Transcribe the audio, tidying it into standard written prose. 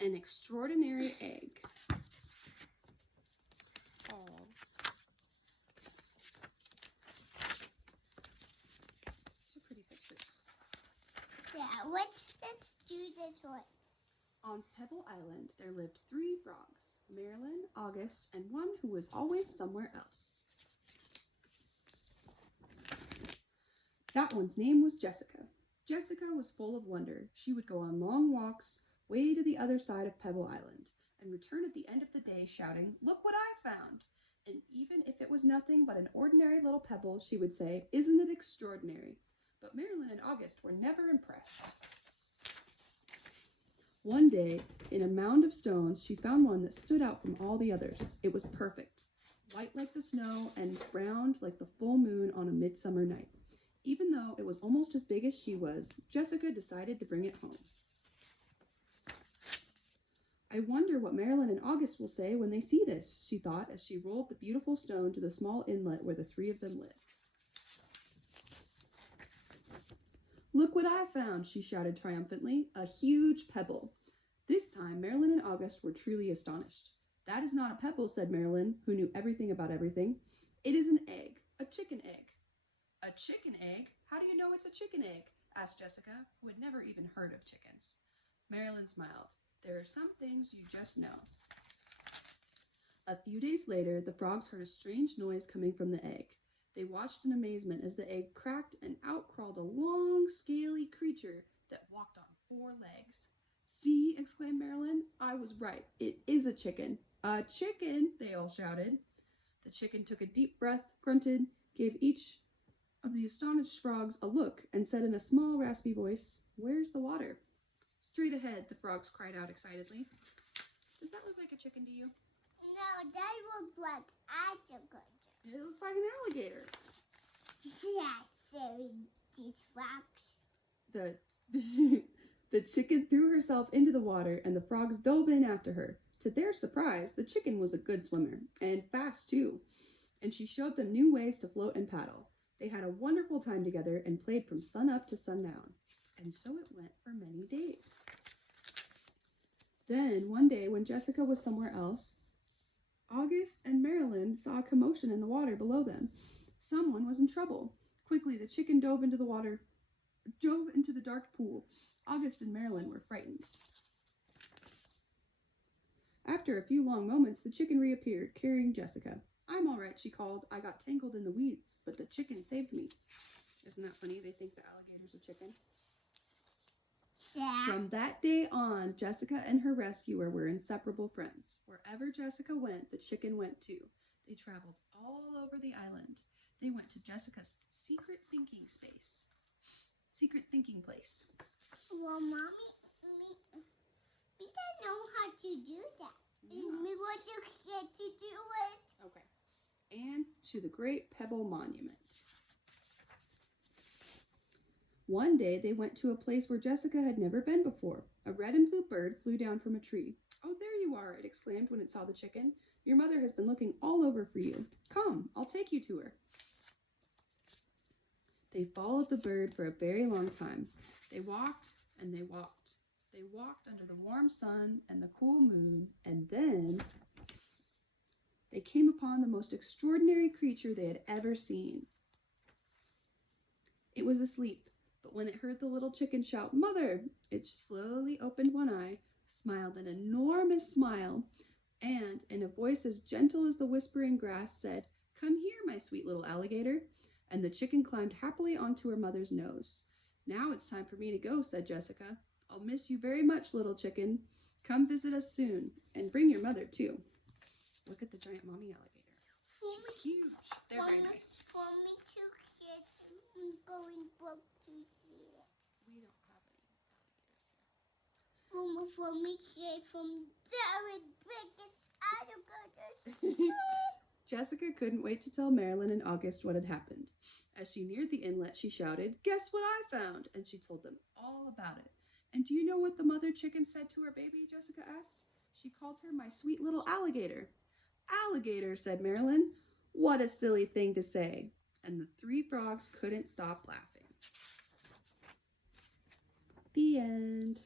An extraordinary egg. Oh. So pretty pictures. Yeah, let's do this one. On Pebble Island, there lived 3 frogs, Marilyn, August, and one who was always somewhere else. That one's name was Jessica. Jessica was full of wonder. She would go on long walks way to the other side of Pebble Island and return at the end of the day shouting, "Look what I found!" And even if it was nothing but an ordinary little pebble, she would say, "Isn't it extraordinary?" But Marilyn and August were never impressed. One day, in a mound of stones, she found one that stood out from all the others. It was perfect, white like the snow and round like the full moon on a midsummer night. Even though it was almost as big as she was, Jessica decided to bring it home. I wonder what Marilyn and August will say when they see this, she thought as she rolled the beautiful stone to the small inlet where the 3 of them lived. "Look what I found," she shouted triumphantly, "a huge pebble." This time, Marilyn and August were truly astonished. "That is not a pebble," said Marilyn, who knew everything about everything. "It is an egg, a chicken egg." "A chicken egg? How do you know it's a chicken egg?" asked Jessica, who had never even heard of chickens. Marilyn smiled. "There are some things you just know." A few days later, the frogs heard a strange noise coming from the egg. They watched in amazement as the egg cracked and out crawled a long, scaly creature that walked on 4 legs. "See," exclaimed Marilyn, "I was right. It is a chicken." "A chicken!" they all shouted. The chicken took a deep breath, grunted, gave each of the astonished frogs a look, and said in a small, raspy voice, "Where's the water?" "Straight ahead," the frogs cried out excitedly. Does that look like a chicken to you? No, that looks like alligator. It looks like an alligator. Yeah, so these frogs. The chicken threw herself into the water, and the frogs dove in after her. To their surprise, the chicken was a good swimmer, and fast too, and she showed them new ways to float and paddle. They had a wonderful time together and played from sun up to sundown, and so it went for many days. Then, one day when Jessica was somewhere else, August and Marilyn saw a commotion in the water below them. Someone was in trouble. Quickly, the chicken dove into the dark pool. August and Marilyn were frightened. After a few long moments, the chicken reappeared, carrying Jessica. "I'm all right," she called. "I got tangled in the weeds, but the chicken saved me." Isn't that funny? They think the alligator's a chicken. Yeah. From that day on, Jessica and her rescuer were inseparable friends. Wherever Jessica went, the chicken went too. They traveled all over the island. They went to Jessica's secret thinking place. Well, Mommy, we don't know how to do that. Yeah. We want you here to do it. Okay. And to the Great Pebble Monument. One day, they went to a place where Jessica had never been before. A red and blue bird flew down from a tree. "Oh, there you are," it exclaimed when it saw the chicken. "Your mother has been looking all over for you. Come, I'll take you to her." They followed the bird for a very long time. They walked and they walked. They walked under the warm sun and the cool moon, and then they came upon the most extraordinary creature they had ever seen. It was asleep, but when it heard the little chicken shout, "Mother!" it slowly opened one eye, smiled an enormous smile, and, in a voice as gentle as the whispering grass, said, "Come here, my sweet little alligator." And the chicken climbed happily onto her mother's nose. "Now it's time for me to go," said Jessica. "I'll miss you very much, little chicken. Come visit us soon, and bring your mother, too." Look at the giant mommy alligator. She's huge. They're very nice. For me to get going book to see it. We don't have any alligators For me here from the biggest alligators. here. Jessica couldn't wait to tell Marilyn and August what had happened. As she neared the inlet, she shouted, "Guess what I found?" And she told them all about it. "And do you know what the mother chicken said to her baby?" Jessica asked. "She called her my sweet little alligator." "Alligator," said Marilyn. "What a silly thing to say." And the 3 frogs couldn't stop laughing. The end.